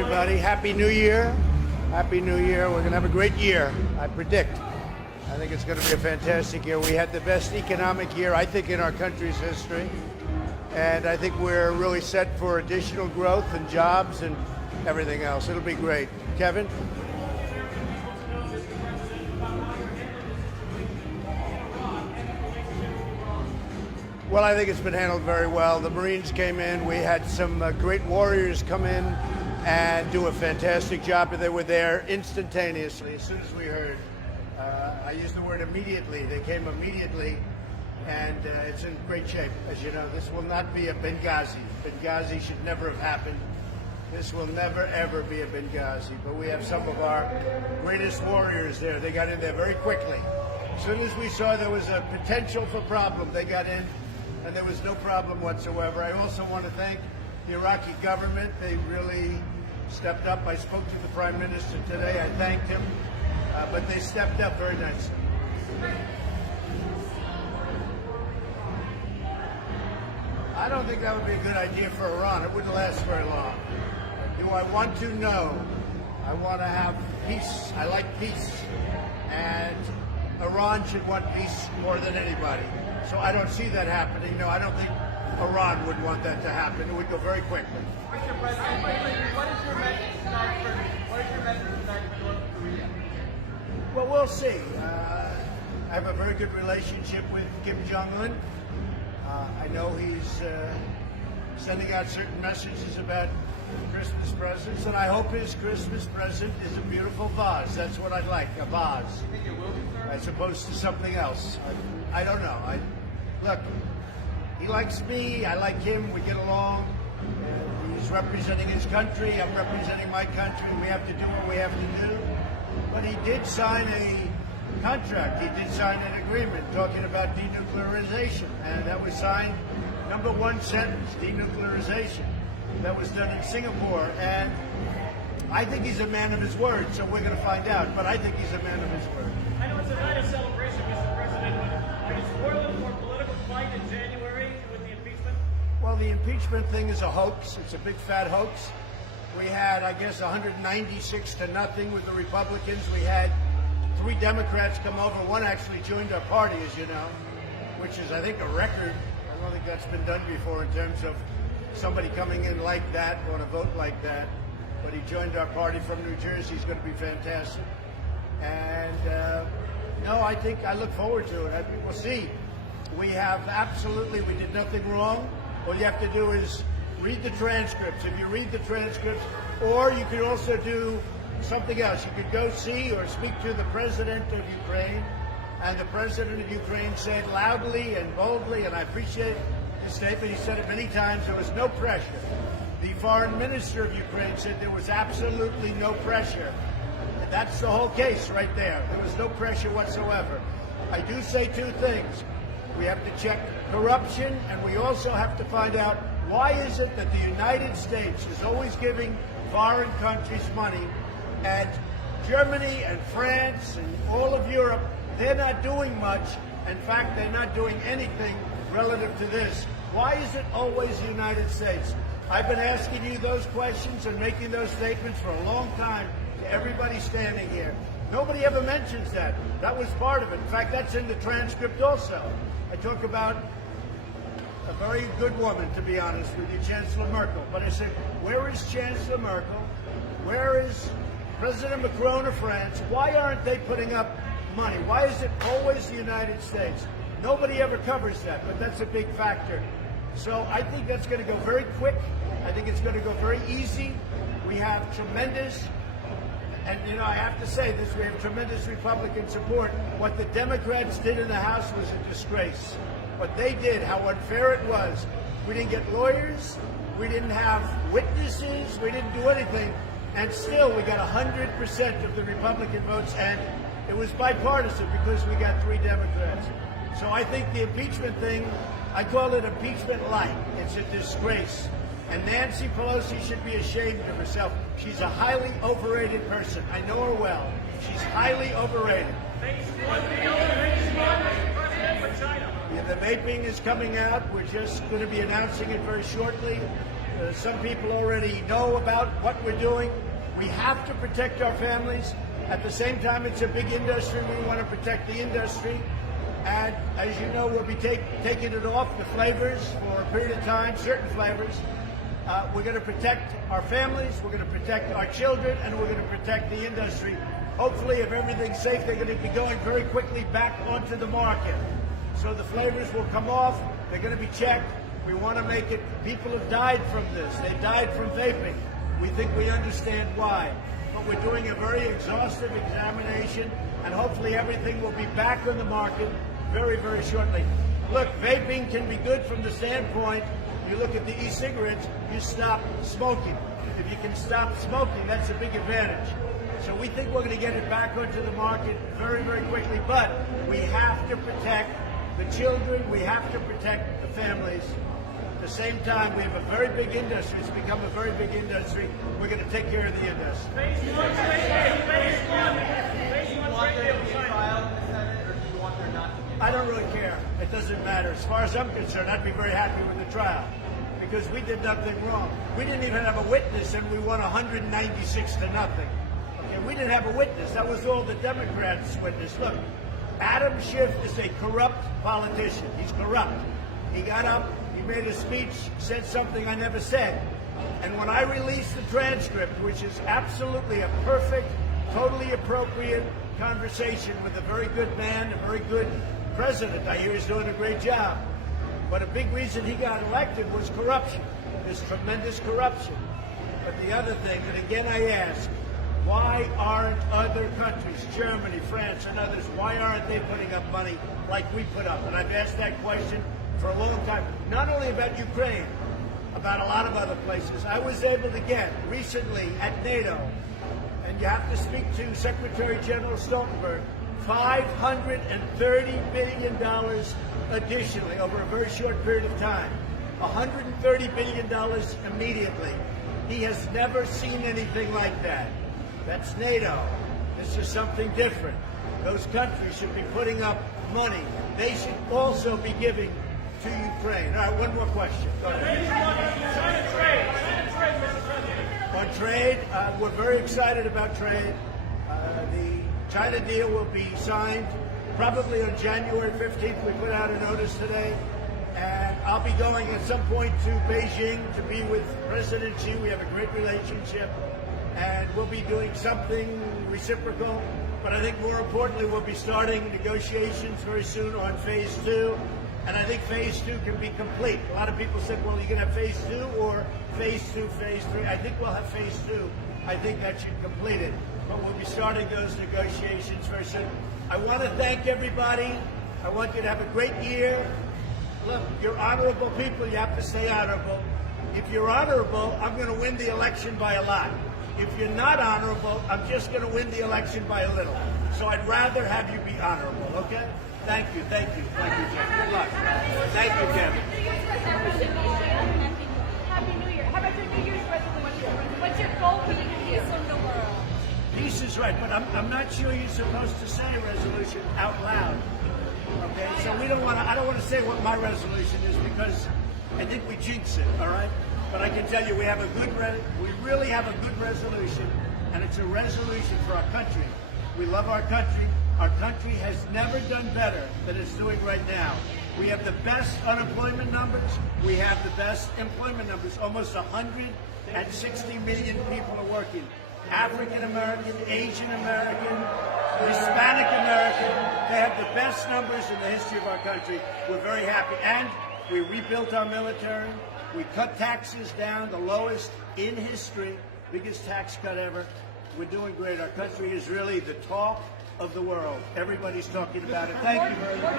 everybody. Happy New Year. Happy New Year. We're going to have a great year, I predict. I think it's going to be a fantastic year. We had the best economic year, I think, in our country's history. And I think we're really set for additional growth and jobs and everything else. It'll be great. Kevin? Well, I think it's been handled very well. The Marines came in. We had some great warriors come in and do a fantastic job. They were there instantaneously as soon as we heard. I use the word immediately. They came immediately, and it's in great shape. As you know, this will not be a Benghazi. Benghazi should never have happened. This will never, ever be a Benghazi. But we have some of our greatest warriors there. They got in there very quickly. As soon as we saw there was a potential for problem, they got in, and there was no problem whatsoever. I also want to thank the Iraqi government. They really stepped up. I spoke to the Prime Minister today. I thanked him, but they stepped up very nicely. I don't think that would be a good idea for Iran. It wouldn't last very long. Do I want to? No. I want to have peace. I like peace. And Iran should want peace more than anybody. So I don't see that happening. No, I don't think Iran would want that to happen. It would go very quickly. Mr. President, what is your message tonight for North Korea? Well, we'll see. I have a very good relationship with Kim Jong-un. I know he's sending out certain messages about Christmas presents, and I hope his Christmas present is a beautiful vase. That's what I'd like, a vase. You think it will be, sir? As opposed to something else. I don't know. Look, he likes me, I like him, we get along. He's representing his country, I'm representing my country. We have to do what we have to do. But he did sign a contract, he did sign an agreement talking about denuclearization. And that was signed, number one sentence, denuclearization. That was done in Singapore. And I think he's a man of his word, so we're going to find out. But I think he's a man of his word. I know it's a night of celebration, Mr. President, but are you spoiling for a political fight in January with the impeachment? Well, the impeachment thing is a hoax. It's a big fat hoax. We had, I guess, 196 to nothing with the Republicans. We had 3 Democrats come over. One actually joined our party, as you know, which is, I think, a record. I don't think that's been done before in terms of somebody coming in like that on a vote like that. But he joined our party from New Jersey. He's going to be fantastic. And no, I think I look forward to it. We'll see. We did nothing wrong. All you have to do is read the transcripts. If you read the transcripts, or you could also do something else. You could go see or speak to the president of Ukraine. And the president of Ukraine said loudly and boldly, and I appreciate his statement, he said it many times, there was no pressure. The foreign minister of Ukraine said there was absolutely no pressure. And that's the whole case right there. There was no pressure whatsoever. I do say 2 things. We have to check corruption, and we also have to find out why is it that the United States is always giving foreign countries money, and Germany and France and all of Europe, they're not doing much. In fact, they're not doing anything relative to this. Why is it always the United States? I've been asking you those questions and making those statements for a long time to everybody standing here. Nobody ever mentions that. That was part of it. In fact, that's in the transcript also. I talk about a very good woman, to be honest with you, Chancellor Merkel. But I said, where is Chancellor Merkel? Where is President Macron of France? Why aren't they putting up money? Why is it always the United States? Nobody ever covers that, but that's a big factor. So I think that's going to go very quick. I think it's going to go very easy. We have tremendous, and I have to say this, we have tremendous Republican support. What the Democrats did in the House was a disgrace. What they did, how unfair it was. We didn't get lawyers. We didn't have witnesses. We didn't do anything. And still, we got 100% of the Republican votes, and it was bipartisan because we got 3 Democrats. So I think the impeachment thing, I call it impeachment light. It's a disgrace. And Nancy Pelosi should be ashamed of herself. She's a highly overrated person. I know her well. She's highly overrated. Yeah, the vaping is coming out. We're just going to be announcing it very shortly. Some people already know about what we're doing. We have to protect our families. At the same time, it's a big industry. We want to protect the industry. And as you know, we'll be taking it off the flavors for a period of time, certain flavors. We're going to protect our families, we're going to protect our children, and we're going to protect the industry. Hopefully, if everything's safe, they're going to be going very quickly back onto the market. So the flavors will come off, they're going to be checked. We want to make it, people have died from this. They died from vaping. We think we understand why. But we're doing a very exhaustive examination, and hopefully everything will be back on the market very, very shortly. Look, vaping can be good from the standpoint, you look at the e-cigarettes, you stop smoking. If you can stop smoking, that's a big advantage. So we think we're going to get it back onto the market very, very quickly, but we have to protect the children, we have to protect the families. At the same time, we have a very big industry. It's become a very big industry. We're going to take care of the industry. Phase one Want trade there deal to be a signed. trial in the Senate, or do you want there not to be? I don't really care. It doesn't matter. As far as I'm concerned, I'd be very happy with the trial because we did nothing wrong. We didn't even have a witness, and we won 196 to nothing. Okay, we didn't have a witness. That was all the Democrats' witness. Look, Adam Schiff is a corrupt politician. He's corrupt. He got up, he made a speech, said something I never said. And when I released the transcript, which is absolutely a perfect, totally appropriate conversation with a very good man, a very good president, I hear he's doing a great job. But a big reason he got elected was corruption. There's tremendous corruption. But the other thing, and again I ask, why aren't other countries, Germany, France, and others, why aren't they putting up money like we put up? And I've asked that question for a long time, not only about Ukraine, about a lot of other places. I was able to get recently at NATO, and you have to speak to Secretary General Stoltenberg, $530 billion additionally over a very short period of time. $130 billion immediately. He has never seen anything like that. That's NATO. This is something different. Those countries should be putting up money. They should also be giving to Ukraine. All right, one more question. Go ahead. China trade, Mr. President. On trade, we're very excited about trade. The China deal will be signed probably on January 15th. We put out a notice today. And I'll be going at some point to Beijing to be with President Xi. We have a great relationship. And we'll be doing something reciprocal. But I think more importantly, we'll be starting negotiations very soon on phase 2. And I think phase 2 can be complete. A lot of people said, well, you're going to have phase 2 or phase 2, phase 3. I think we'll have phase 2. I think that should complete it. But we'll be starting those negotiations very soon. I want to thank everybody. I want you to have a great year. Look, you're honorable people. You have to stay honorable. If you're honorable, I'm going to win the election by a lot. If you're not honorable, I'm just going to win the election by a little. So I'd rather have you be honorable, okay? Thank you, thank you, thank you, Kevin. Good luck. Thank you, Kevin. Happy New Year. How about your New Year's resolution? What's your goal for the peace of the world? Peace is right, but I'm not sure you're supposed to say resolution out loud. Okay, so we don't want to. I don't want to say what my resolution is because I think we jinx it. All right, but I can tell you we have a good. We really have a good resolution, and it's a resolution for our country. We love our country. Our country has never done better than it's doing right now. We have the best unemployment numbers. We have the best employment numbers. Almost 160 million people are working. African American, Asian American, Hispanic American. They have the best numbers in the history of our country. We're very happy. And we rebuilt our military. We cut taxes down, the lowest in history, biggest tax cut ever. We're doing great. Our country is really the talk of the world. Everybody's talking about it. Thank you very much.